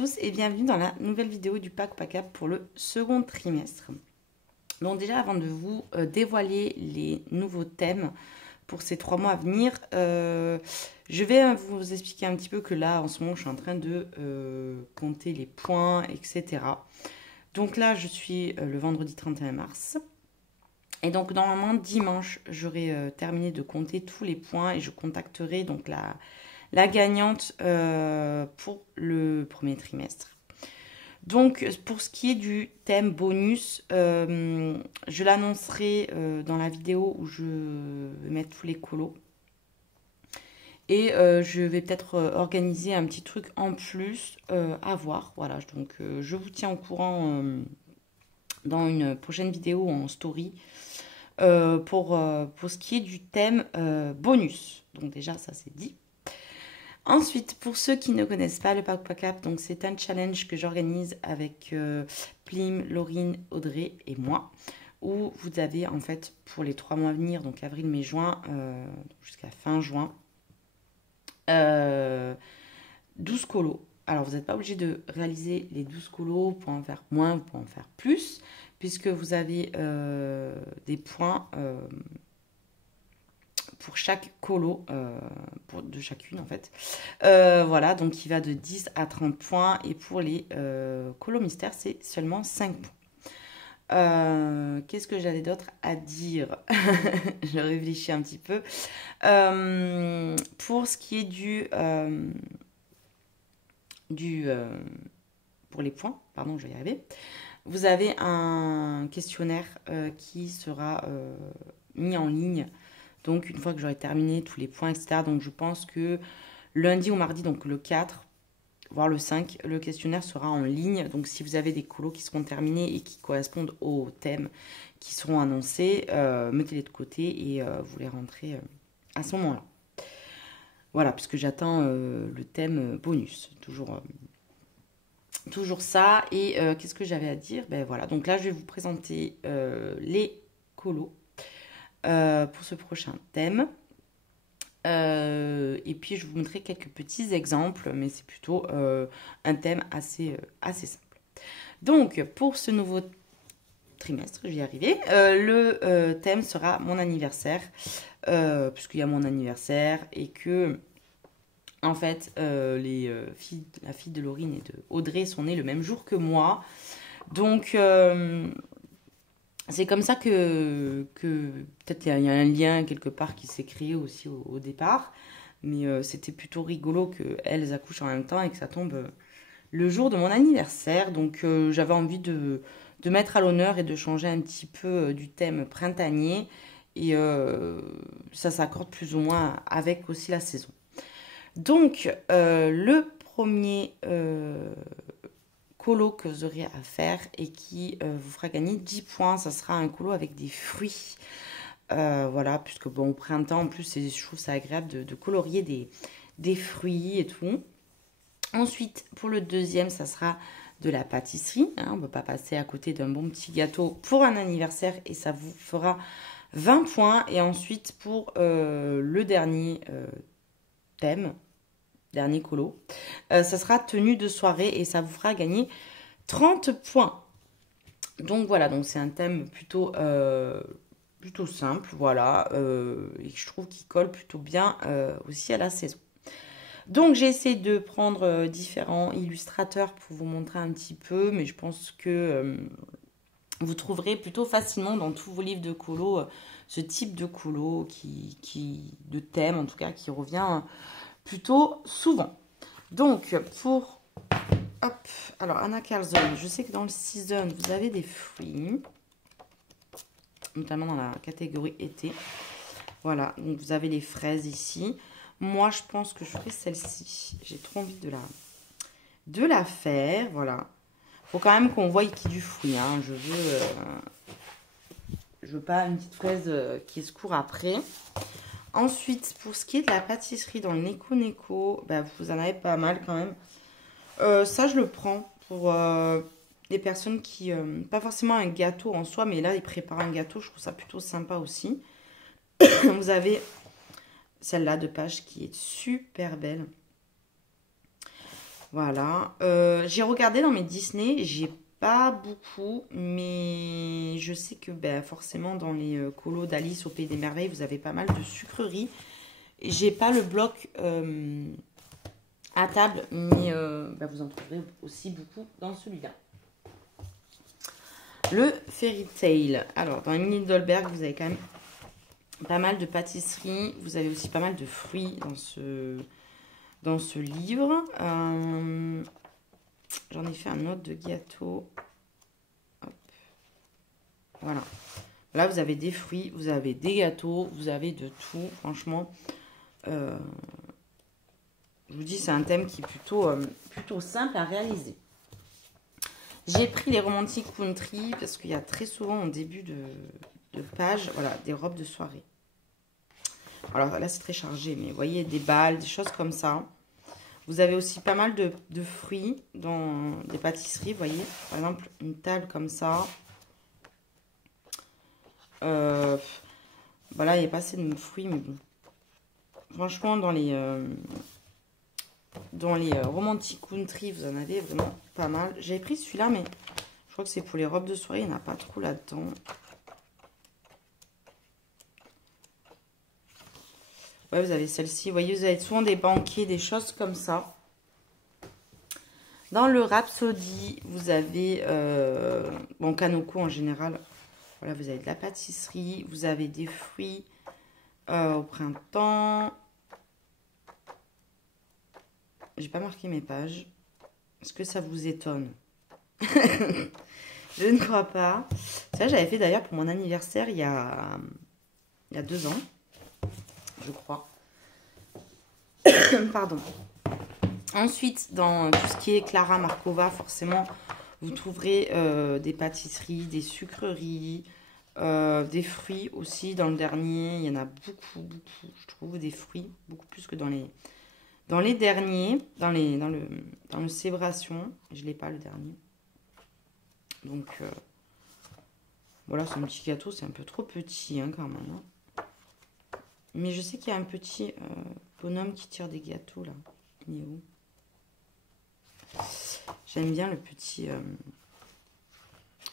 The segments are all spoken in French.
tous et bienvenue dans la nouvelle vidéo du pack pack-up pour le second trimestre. Donc déjà avant de vous dévoiler les nouveaux thèmes pour ces 3 mois à venir, je vais vous expliquer un petit peu que là en ce moment je suis en train de compter les points, etc. Donc là je suis le vendredi 31 mars. Et donc normalement dimanche j'aurai terminé de compter tous les points et je contacterai donc la gagnante pour le premier trimestre. Donc pour ce qui est du thème bonus, je l'annoncerai dans la vidéo où je vais mettre tous les colos. Et je vais peut-être organiser un petit truc en plus à voir. Voilà, donc je vous tiens au courant dans une prochaine vidéo en story pour ce qui est du thème bonus. Donc déjà ça c'est dit. Ensuite, pour ceux qui ne connaissent pas le pack pack-up, donc c'est un challenge que j'organise avec Plim, Laurine, Audrey et moi, où vous avez en fait pour les 3 mois à venir, donc avril, mai, juin, jusqu'à fin juin, 12 colos. Alors vous n'êtes pas obligé de réaliser les 12 colos, vous pouvez en faire moins, vous pouvez en faire plus, puisque vous avez des points pour chaque colo, de chacune en fait. Voilà, donc il va de 10 à 30 points. Et pour les colos mystères, c'est seulement 5 points. Qu'est-ce que j'avais d'autre à dire? Je réfléchis un petit peu. Pour ce qui est pour les points, pardon, je vais y arriver. Vous avez un questionnaire qui sera mis en ligne. Donc, une fois que j'aurai terminé tous les points, etc. Donc, je pense que lundi ou mardi, donc le 4, voire le 5, le questionnaire sera en ligne. Donc, si vous avez des colos qui seront terminés et qui correspondent aux thèmes qui seront annoncés, mettez-les de côté et vous les rentrez à ce moment-là. Voilà, puisque j'attends le thème bonus. Toujours ça. Et qu'est-ce que j'avais à dire? Ben voilà, donc là, je vais vous présenter les colos. Pour ce prochain thème. Et puis je vous montrerai quelques petits exemples, mais c'est plutôt un thème assez simple. Donc pour ce nouveau trimestre, je vais y arriver, le thème sera mon anniversaire, puisqu'il y a mon anniversaire et que en fait la fille de Laurine et de Audrey sont nées le même jour que moi. Donc c'est comme ça que peut-être il y a un lien quelque part qui s'est créé aussi au départ. Mais c'était plutôt rigolo qu'elles accouchent en même temps et que ça tombe le jour de mon anniversaire. Donc j'avais envie de mettre à l'honneur et de changer un petit peu du thème printanier. Et ça s'accorde plus ou moins avec aussi la saison. Donc le premier colo que vous aurez à faire et qui vous fera gagner 10 points. Ça sera un colo avec des fruits. Voilà, puisque bon, au printemps, en plus, je trouve ça agréable de colorier des fruits et tout. Ensuite, pour le deuxième, ça sera de la pâtisserie. Hein, on ne peut pas passer à côté d'un bon petit gâteau pour un anniversaire et ça vous fera 20 points. Et ensuite, pour le dernier thème, dernier colo, ça sera tenue de soirée et ça vous fera gagner 30 points. Donc voilà, donc c'est un thème plutôt simple, voilà, et je trouve qu'il colle plutôt bien aussi à la saison. Donc j'ai essayé de prendre différents illustrateurs pour vous montrer un petit peu, mais je pense que vous trouverez plutôt facilement dans tous vos livres de colo ce type de colo de thème en tout cas qui revient plutôt souvent. Donc, pour... Hop, alors, Anna Carlson, je sais que dans le season, vous avez des fruits, notamment dans la catégorie été. Voilà, donc vous avez les fraises ici. Moi, je pense que je ferai celle-ci. J'ai trop envie de la faire, voilà. Faut quand même qu'on voie qu'il y ait du fruit, hein. Je veux pas une petite fraise qui se court après. Ensuite, pour ce qui est de la pâtisserie dans le Neko, bah, vous en avez pas mal quand même. Ça, je le prends pour des personnes qui... pas forcément un gâteau en soi, mais là, ils préparent un gâteau. Je trouve ça plutôt sympa aussi. Vous avez celle-là de page qui est super belle. Voilà. J'ai regardé dans mes Disney, j'ai pas beaucoup, mais je sais que ben, forcément dans les colos d'Alice au Pays des Merveilles, vous avez pas mal de sucreries. J'ai pas le bloc à table, mais ben, vous en trouverez aussi beaucoup dans celui-là. Le Fairy Tail. Alors, dans les mini Dolberg, vous avez quand même pas mal de pâtisseries. Vous avez aussi pas mal de fruits dans ce livre. J'en ai fait un autre de gâteau. Hop. Voilà. Là, vous avez des fruits, vous avez des gâteaux, vous avez de tout. Franchement, je vous dis, c'est un thème qui est plutôt simple à réaliser. J'ai pris les Romantic Country parce qu'il y a très souvent en début de page, voilà, des robes de soirée. Alors là, c'est très chargé, mais vous voyez, des balles, des choses comme ça. Vous avez aussi pas mal de fruits dans des pâtisseries, vous voyez. Par exemple, une table comme ça. Voilà, il n'y a pas assez de fruits, mais bon. Franchement, dans les Romantic Country, vous en avez vraiment pas mal. J'avais pris celui-là, mais je crois que c'est pour les robes de soirée. Il n'y en a pas trop là-dedans. Ouais, vous avez celle-ci. Vous voyez, vous avez souvent des banquets, des choses comme ça. Dans le Rhapsody, vous avez, bon, Kanoko en général. Voilà, vous avez de la pâtisserie. Vous avez des fruits au printemps. J'ai pas marqué mes pages. Est-ce que ça vous étonne? Je ne crois pas. Ça, j'avais fait d'ailleurs pour mon anniversaire il y a 2 ans. Je crois. Pardon. Ensuite, dans tout ce qui est Clara Markova, forcément, vous trouverez des pâtisseries, des sucreries, des fruits aussi. Dans le dernier, il y en a beaucoup, je trouve, des fruits. Beaucoup plus que dans les derniers. Dans le Célébration. Je ne l'ai pas, le dernier. Donc, voilà, c'est un petit gâteau. C'est un peu trop petit, hein, quand même. Hein. Mais je sais qu'il y a un petit bonhomme qui tire des gâteaux, là. Il est où? J'aime bien le petit...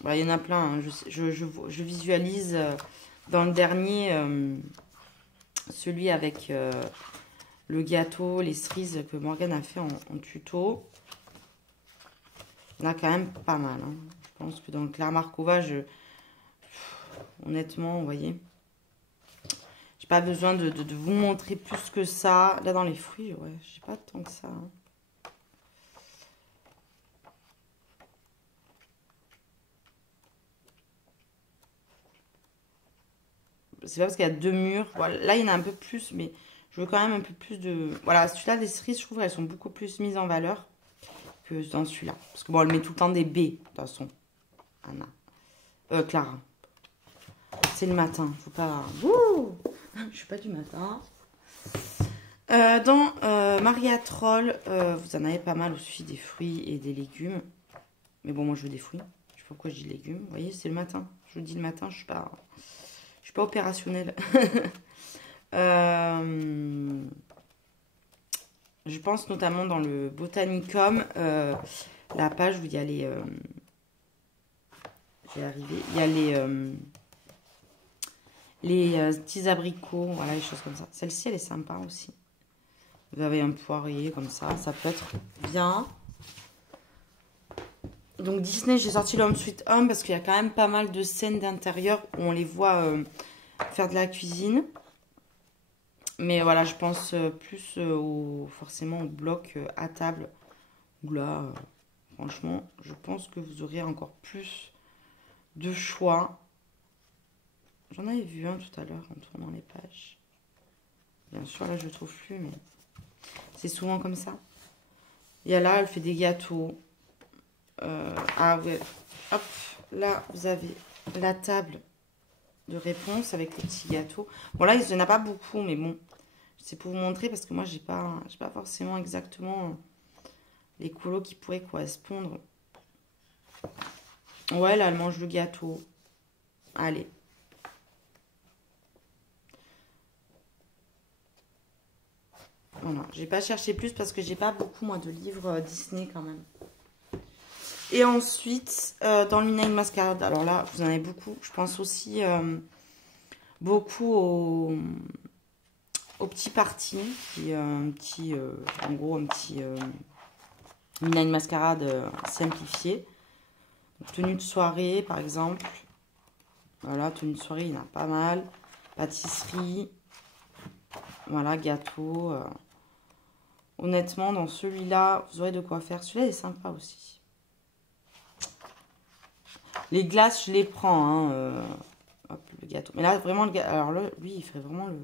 Voilà, il y en a plein. Hein. Je visualise dans le dernier, celui avec le gâteau, les cerises que Morgane a fait en tuto. Il y en a quand même pas mal. Hein. Je pense que dans le Clara Markova, honnêtement, vous voyez, j'ai pas besoin de vous montrer plus que ça. Là, dans les fruits, ouais, j'ai pas tant que ça. Hein. C'est pas parce qu'il y a 2 murs. Voilà, là, il y en a un peu plus, mais je veux quand même un peu plus de... Voilà, celui-là, les cerises, je trouve qu'elles sont beaucoup plus mises en valeur que dans celui-là. Parce que bon, elle met tout le temps des B, de toute façon. Anna. Clara. C'est le matin. Faut pas... Ouh, je suis pas du matin. Dans Maria Troll, vous en avez pas mal aussi, des fruits et des légumes. Mais bon, moi, je veux des fruits. Je sais pas pourquoi je dis légumes. Vous voyez, c'est le matin. Je vous dis le matin, je suis pas opérationnelle. Je pense notamment dans le Botanicum, la page où il y a les... je vais arriver. Il y a les petits abricots, voilà, les choses comme ça. Celle-ci, elle est sympa aussi. Vous avez un poirier comme ça peut être bien. Donc Disney, j'ai sorti l'Home Sweet Home parce qu'il y a quand même pas mal de scènes d'intérieur où on les voit faire de la cuisine. Mais voilà, je pense plus forcément au bloc à table. Où là, franchement, je pense que vous aurez encore plus de choix. J'en avais vu un tout à l'heure en tournant les pages. Bien sûr, là, je ne trouve plus, mais c'est souvent comme ça. Il y a là, elle fait des gâteaux. Ah ouais, hop, là, vous avez la table de réponse avec les petits gâteaux. Bon, là, il n'y en a pas beaucoup, mais bon, c'est pour vous montrer parce que moi, j'ai pas forcément exactement les colos qui pourraient correspondre. Ouais, là, elle mange le gâteau. Allez. Voilà, j'ai pas cherché plus parce que j'ai pas beaucoup moi de livres Disney quand même. Et ensuite, dans le Midnight Masquerade, alors là, vous en avez beaucoup. Je pense aussi beaucoup au petit party, qui est un petit, en gros, un petit Midnight Masquerade simplifié. Tenue de soirée, par exemple. Voilà, tenue de soirée, il y en a pas mal. Pâtisserie. Voilà, gâteau. Honnêtement, dans celui-là, vous aurez de quoi faire. Celui-là, il est sympa aussi. Les glaces, je les prends. Hein, hop, le gâteau. Mais là, vraiment, alors là, lui, il fait vraiment le...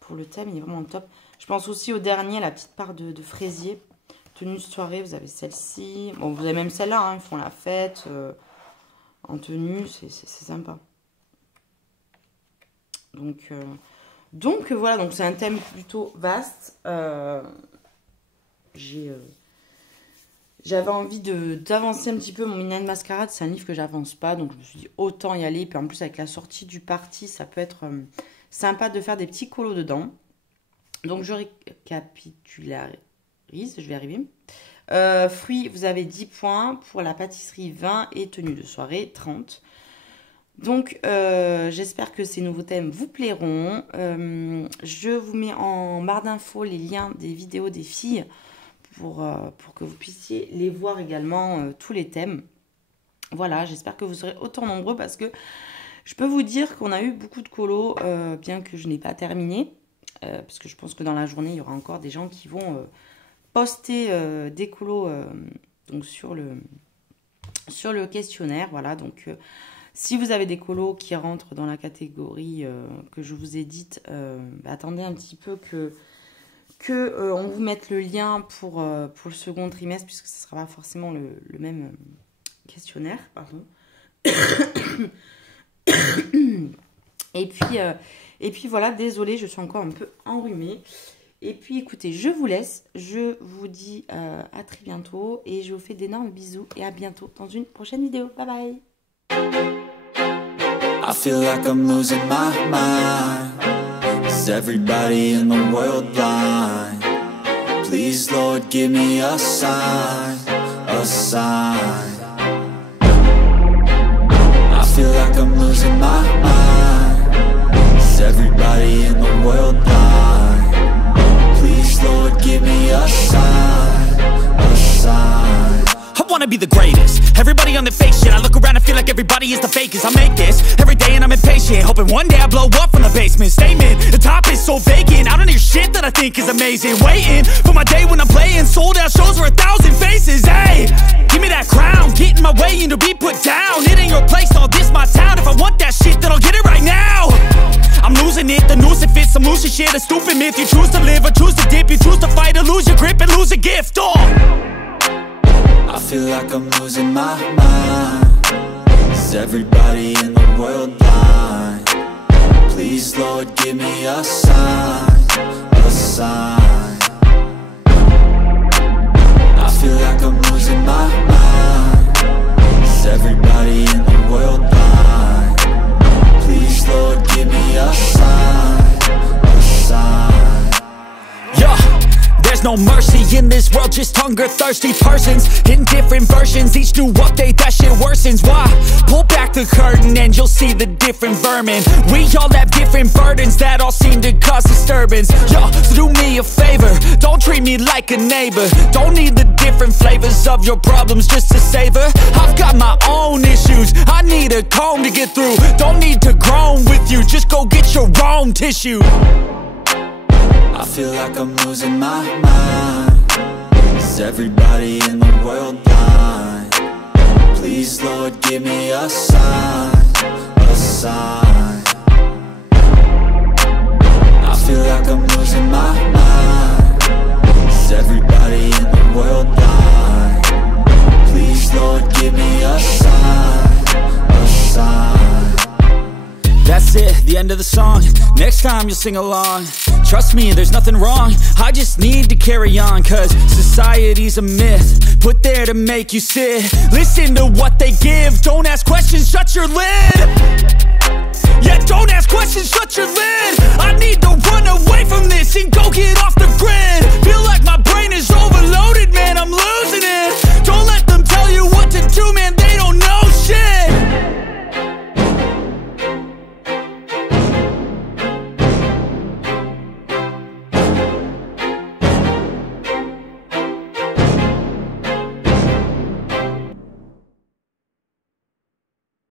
Pour le thème, il est vraiment top. Je pense aussi au dernier, la petite part de fraisier. Tenue de soirée, vous avez celle-ci. Bon, vous avez même celle-là, hein, ils font la fête. En tenue, c'est sympa. Donc voilà, donc c'est un thème plutôt vaste. J'avais envie d'avancer un petit peu mon Midnight Masquerade. C'est un livre que j'avance pas, donc je me suis dit autant y aller. Puis en plus avec la sortie du party, ça peut être sympa de faire des petits colos dedans. Donc je récapitularise, je vais y arriver. Fruits, vous avez 10 points. Pour la pâtisserie, 20 et tenue de soirée, 30. Donc j'espère que ces nouveaux thèmes vous plairont. Je vous mets en barre d'infos les liens des vidéos des filles pour que vous puissiez les voir également, tous les thèmes. Voilà, j'espère que vous serez autant nombreux parce que je peux vous dire qu'on a eu beaucoup de colos, bien que je n'ai pas terminé. Parce que je pense que dans la journée, il y aura encore des gens qui vont poster des colos donc sur le questionnaire. Voilà, donc si vous avez des colos qui rentrent dans la catégorie que je vous ai dite, attendez un petit peu que on vous mette le lien pour le second trimestre, puisque ce ne sera pas forcément le même questionnaire. Pardon. Et puis voilà, désolée, je suis encore un peu enrhumée. Et puis écoutez, je vous laisse. Je vous dis à très bientôt. Et je vous fais d'énormes bisous. Et à bientôt dans une prochaine vidéo. Bye bye. I feel like I'm losing my mind. Is everybody in the world blind? Please, Lord, give me a sign, a sign. I feel like I'm losing my mind. Is everybody in the world blind? Please, Lord, give me a sign, a sign. I wanna be the greatest. Everybody on the fake shit. I look around and feel like everybody is the fakest. I make this every day and I'm impatient, hoping one day I blow up from the basement. Statement, the top is so vacant. I don't hear shit that I think is amazing. Waiting for my day when I'm playing sold out shows for 1,000 faces. Hey, give me that crown, get in my way and to be put down. It ain't your place, all this my town. If I want that shit, then I'll get it right now. I'm losing it, the noose it fits, some loose shit, a stupid myth. You choose to live or choose to dip, you choose to fight or lose your grip and lose a gift. I feel like I'm losing my mind. Is everybody in the world blind? Please, Lord, give me a sign, a sign. I feel like I'm losing my mind. Is everybody in the world blind? Please, Lord, give me a sign, a sign. Yeah. There's no mercy in this world, just hunger-thirsty persons in different versions, each new update, that shit worsens. Why? Pull back the curtain and you'll see the different vermin. We all have different burdens that all seem to cause disturbance. Yo, so do me a favor, don't treat me like a neighbor. Don't need the different flavors of your problems just to savor. I've got my own issues, I need a comb to get through. Don't need to groan with you, just go get your own tissue. I feel like I'm losing my mind. Is everybody in the world blind? Please, Lord, give me a sign, a sign. I feel like I'm losing my mind. Is everybody in the world blind? Please, Lord, give me a sign, a sign. That's it, the end of the song. Next time you'll sing along. Trust me, there's nothing wrong. I just need to carry on, cause society's a myth put there to make you sit. Listen to what they give. Don't ask questions, shut your lid. Yeah, don't ask questions, shut your lid.